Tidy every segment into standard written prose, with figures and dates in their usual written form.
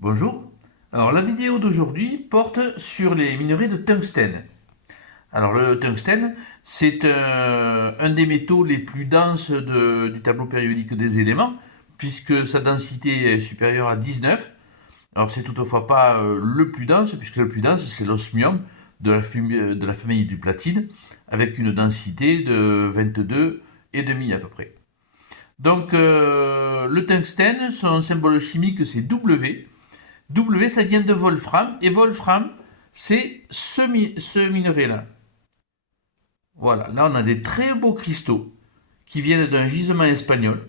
Bonjour. Alors la vidéo d'aujourd'hui porte sur les minerais de tungstène. Alors le tungstène, c'est un des métaux les plus denses du tableau périodique des éléments, puisque sa densité est supérieure à 19. Alors c'est toutefois pas le plus dense, puisque le plus dense c'est l'osmium de la famille du platine, avec une densité de 22,5 à peu près. Donc le tungstène, son symbole chimique c'est W. W, ça vient de Wolfram, et Wolfram, c'est ce minerai-là. Voilà, là on a des très beaux cristaux qui viennent d'un gisement espagnol.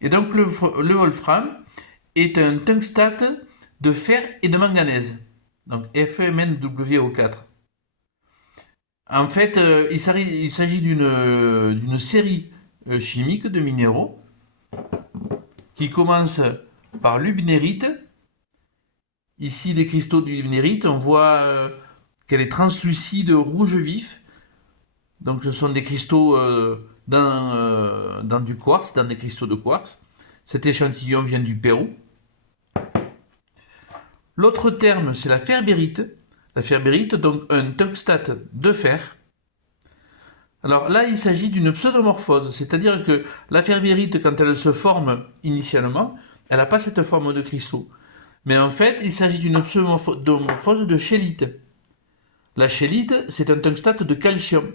Et donc le Wolfram est un tungstate de fer et de manganèse. Donc FeMnWO4. En fait, il s'agit d'une série chimique de minéraux qui commence par l'ubnérite. Ici, les cristaux du libnérite, on voit qu'elle est translucide rouge vif. Donc, ce sont des cristaux dans du quartz, dans des cristaux de quartz. Cet échantillon vient du Pérou. L'autre terme, c'est la ferbérite. La ferbérite, donc un tungstate de fer. Alors là, il s'agit d'une pseudomorphose, c'est-à-dire que la ferbérite, quand elle se forme initialement, elle n'a pas cette forme de cristaux. Mais en fait, il s'agit d'une pseudomorphose de schellite. La schellite, c'est un tungstate de calcium.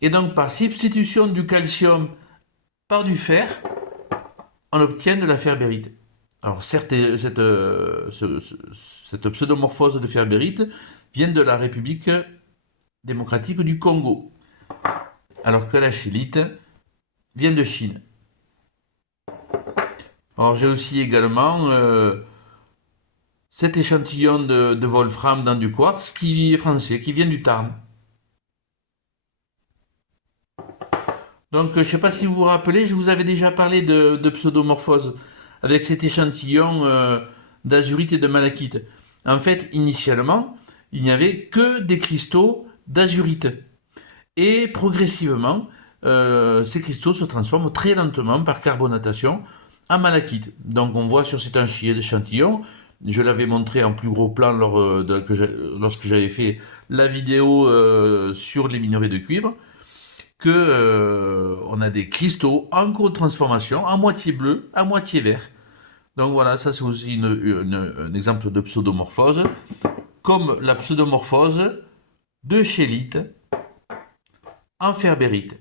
Et donc, par substitution du calcium par du fer, on obtient de la ferbérite. Alors, certes, cette pseudomorphose de ferbérite vient de la République démocratique du Congo, alors que la schellite vient de Chine. Alors, j'ai aussi également cet échantillon de Wolfram dans du quartz qui est français, qui vient du Tarn. Donc, je ne sais pas si vous vous rappelez, je vous avais déjà parlé de pseudomorphose avec cet échantillon d'azurite et de malachite. En fait, initialement, il n'y avait que des cristaux d'azurite. Et progressivement, ces cristaux se transforment très lentement par carbonatation en malachite. Donc, on voit sur cet échantillon, je l'avais montré en plus gros plan lorsque j'avais fait la vidéo sur les minerais de cuivre, que on a des cristaux en cours de transformation, à moitié bleu, à moitié vert. Donc voilà, ça c'est aussi un exemple de pseudomorphose, comme la pseudomorphose de schellite en ferbérite.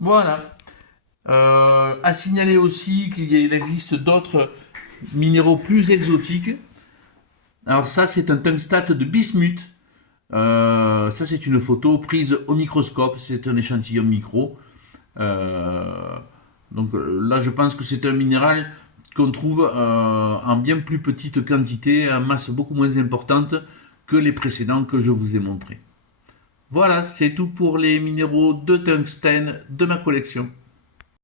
Voilà. À signaler aussi qu'il existe d'autres minéraux plus exotiques. Alors ça c'est un tungstate de bismuth. Ça, c'est une photo prise au microscope, c'est un échantillon micro. Donc là, je pense que c'est un minéral qu'on trouve en bien plus petite quantité, en masse beaucoup moins importante que les précédents que je vous ai montrés. Voilà, c'est tout pour les minéraux de tungstène de ma collection.